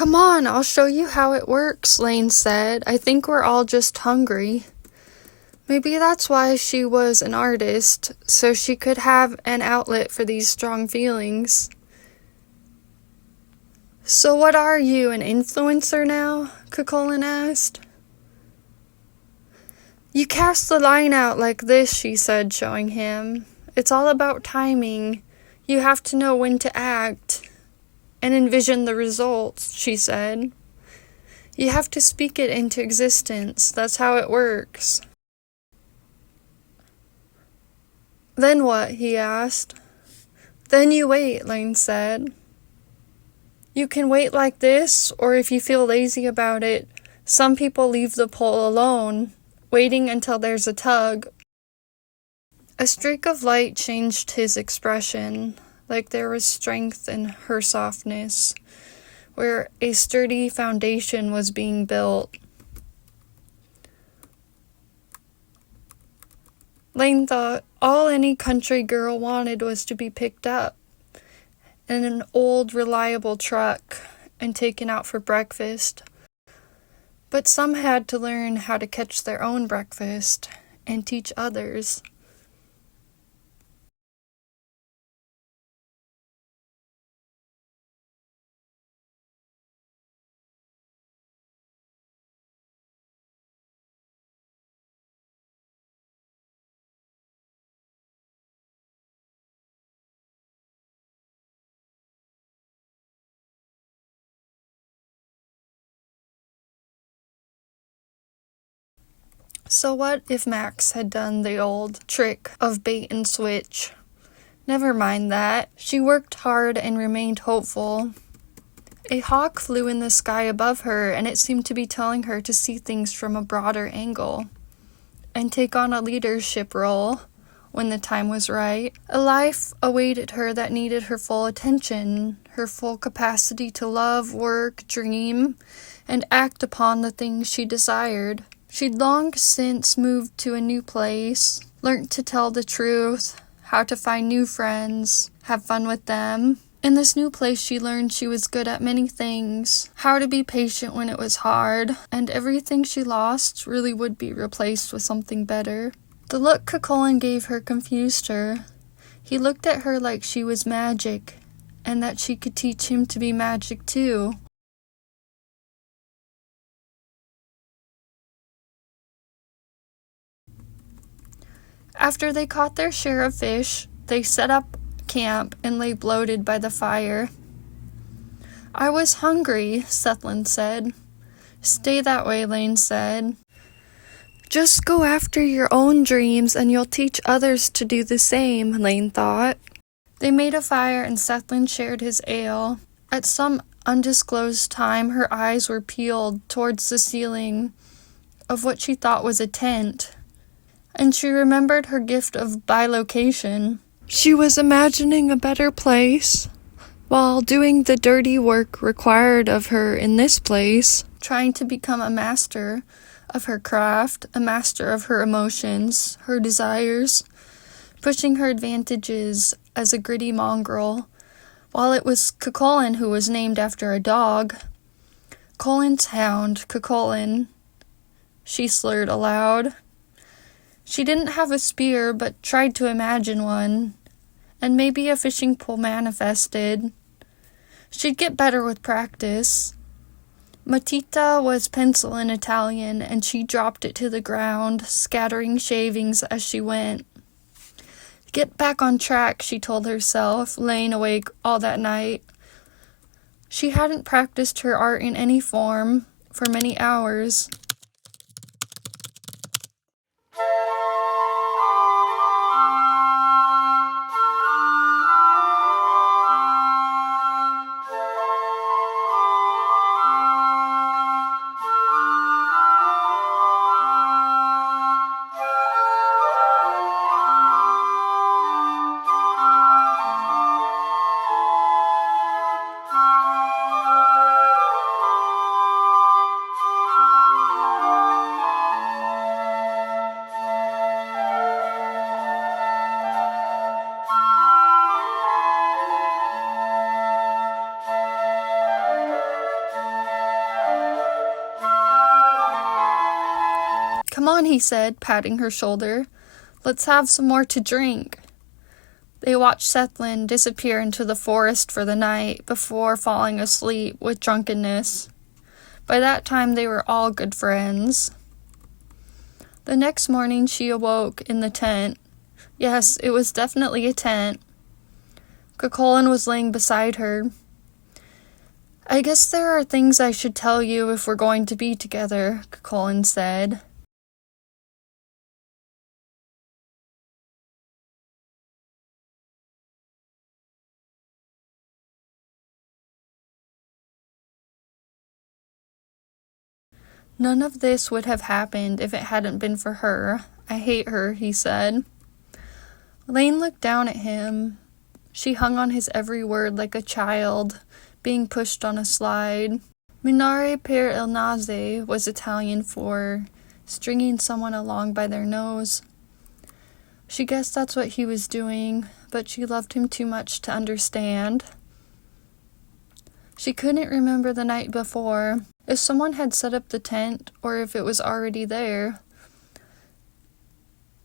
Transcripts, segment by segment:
Come on, I'll show you how it works, Laine said. I think we're all just hungry. Maybe that's why she was an artist, so she could have an outlet for these strong feelings. So what are you, an influencer now? Cuchulain asked. You cast the line out like this, she said, showing him. It's all about timing. You have to know when to act and envision the results, she said. You have to speak it into existence. That's how it works. Then what? He asked. Then you wait, Laine said. You can wait like this, or if you feel lazy about it, some people leave the pole alone, waiting until there's a tug. A streak of light changed his expression, like there was strength in her softness, where a sturdy foundation was being built. Laine thought all any country girl wanted was to be picked up in an old, reliable truck and taken out for breakfast. But some had to learn how to catch their own breakfast and teach others. So what if Max had done the old trick of bait and switch? Never mind that. She worked hard and remained hopeful. A hawk flew in the sky above her, and it seemed to be telling her to see things from a broader angle and take on a leadership role when the time was right. A life awaited her that needed her full attention, her full capacity to love, work, dream, and act upon the things she desired. She'd long since moved to a new place, learnt to tell the truth, how to find new friends, have fun with them. In this new place, she learned she was good at many things, how to be patient when it was hard, and everything she lost really would be replaced with something better. The look Cuchulain gave her confused her. He looked at her like she was magic, and that she could teach him to be magic too. After they caught their share of fish, they set up camp and lay bloated by the fire. I was hungry, Sethlin said. Stay that way, Laine said. Just go after your own dreams and you'll teach others to do the same, Laine thought. They made a fire and Sethlin shared his ale. At some undisclosed time, her eyes were peeled towards the ceiling of what she thought was a tent, and she remembered her gift of bilocation. She was imagining a better place, while doing the dirty work required of her in this place, trying to become a master of her craft, a master of her emotions, her desires, pushing her advantages as a gritty mongrel, while it was Cuchulain who was named after a dog. Colin's hound, Cuchulain, she slurred aloud. She didn't have a spear, but tried to imagine one, and maybe a fishing pole manifested. She'd get better with practice. Matita was pencil in Italian, and she dropped it to the ground, scattering shavings as she went. Get back on track, she told herself, laying awake all that night. She hadn't practiced her art in any form for many hours. on, he said, patting her shoulder. Let's have some more to drink. They watched Sethlin disappear into the forest for the night before falling asleep with drunkenness. By that time, they were all good friends. The next morning, she awoke in the tent. Yes, it was definitely a tent. Cuchulain was laying beside her. I guess there are things I should tell you if we're going to be together, Cuchulain said. None of this would have happened if it hadn't been for her. I hate her, he said. Laine looked down at him. She hung on his every word like a child, being pushed on a slide. Minare per il nase was Italian for stringing someone along by their nose. She guessed that's what he was doing, but she loved him too much to understand. She couldn't remember the night before, if someone had set up the tent or if it was already there.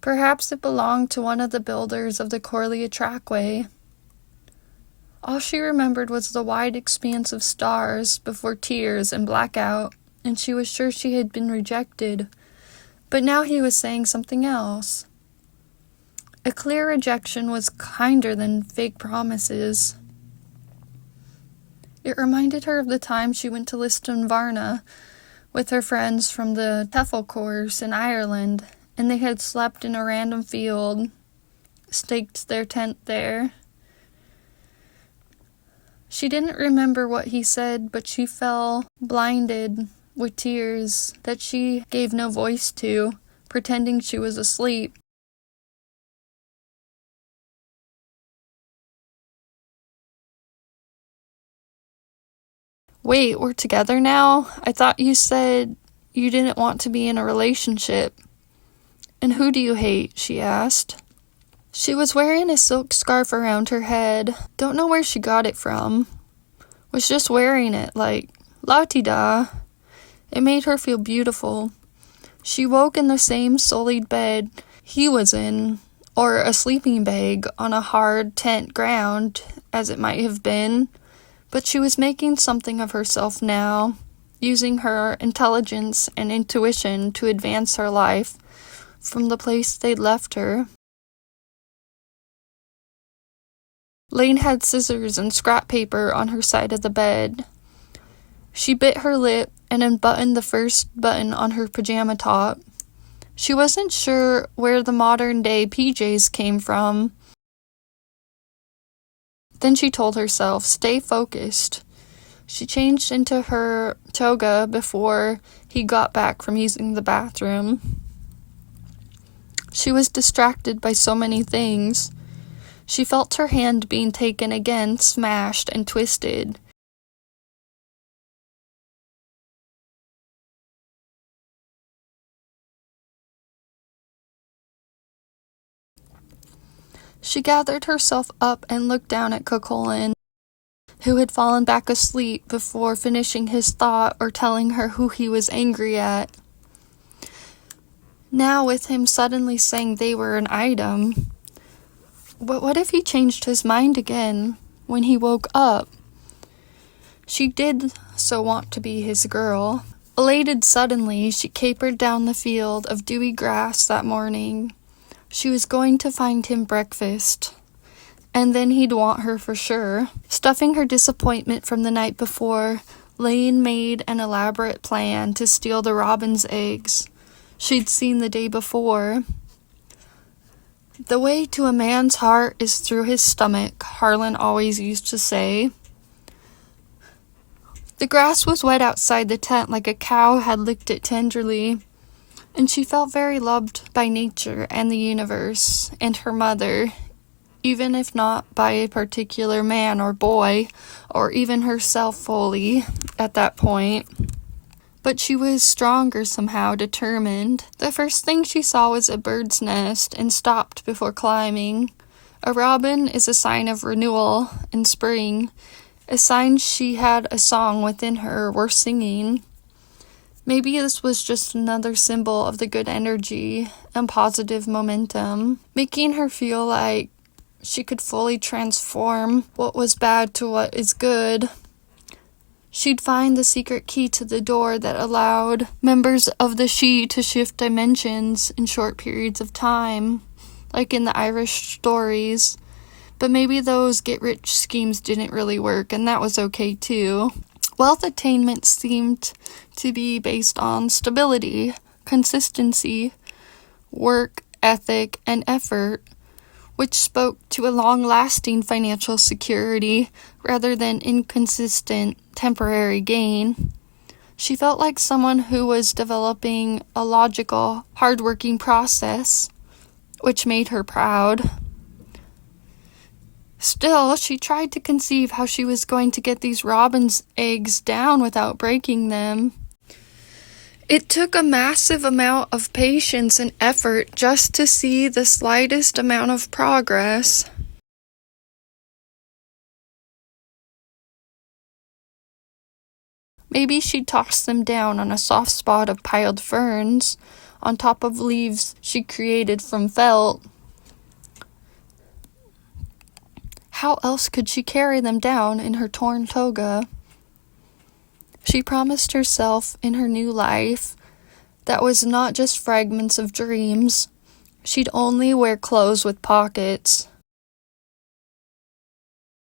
Perhaps it belonged to one of the builders of the Corlea Trackway. All she remembered was the wide expanse of stars before tears and blackout, and she was sure she had been rejected. But now he was saying something else. A clear rejection was kinder than fake promises. It reminded her of the time she went to Liston Varna with her friends from the TEFL course in Ireland, and they had slept in a random field, staked their tent there. She didn't remember what he said, but she fell blinded with tears that she gave no voice to, pretending she was asleep. Wait, we're together now? I thought you said you didn't want to be in a relationship. And who do you hate? She asked. She was wearing a silk scarf around her head. Don't know where she got it from. Was just wearing it, like, la-ti-da. It made her feel beautiful. She woke in the same sullied bed he was in, or a sleeping bag on a hard tent ground, as it might have been. But she was making something of herself now, using her intelligence and intuition to advance her life from the place they'd left her. Laine had scissors and scrap paper on her side of the bed. She bit her lip and unbuttoned the first button on her pajama top. She wasn't sure where the modern-day PJs came from. Then she told herself, stay focused. She changed into her toga before he got back from using the bathroom. She was distracted by so many things. She felt her hand being taken again, smashed and twisted. She gathered herself up and looked down at Cuchulain, who had fallen back asleep before finishing his thought or telling her who he was angry at. Now, with him suddenly saying they were an item, but what if he changed his mind again when he woke up? She did so want to be his girl. Elated suddenly, she capered down the field of dewy grass that morning. She was going to find him breakfast, and then he'd want her for sure. Stuffing her disappointment from the night before, Laine made an elaborate plan to steal the robin's eggs she'd seen the day before. The way to a man's heart is through his stomach, Harlan always used to say. The grass was wet outside the tent like a cow had licked it tenderly, and she felt very loved by nature and the universe and her mother, even if not by a particular man or boy, or even herself fully at that point. But she was stronger somehow, determined. The first thing she saw was a bird's nest and stopped before climbing. A robin is a sign of renewal and spring, a sign she had a song within her worth singing. Maybe this was just another symbol of the good energy and positive momentum, making her feel like she could fully transform what was bad to what is good. She'd find the secret key to the door that allowed members of the She to shift dimensions in short periods of time, like in the Irish stories. But maybe those get-rich schemes didn't really work, and that was okay too. Wealth attainment seemed to be based on stability, consistency, work ethic, and effort, which spoke to a long-lasting financial security rather than inconsistent temporary gain. She felt like someone who was developing a logical, hard-working process, which made her proud. Still, she tried to conceive how she was going to get these robin's eggs down without breaking them. It took a massive amount of patience and effort just to see the slightest amount of progress. Maybe she'd toss them down on a soft spot of piled ferns, on top of leaves she created from felt. How else could she carry them down in her torn toga? She promised herself in her new life that was not just fragments of dreams. She'd only wear clothes with pockets.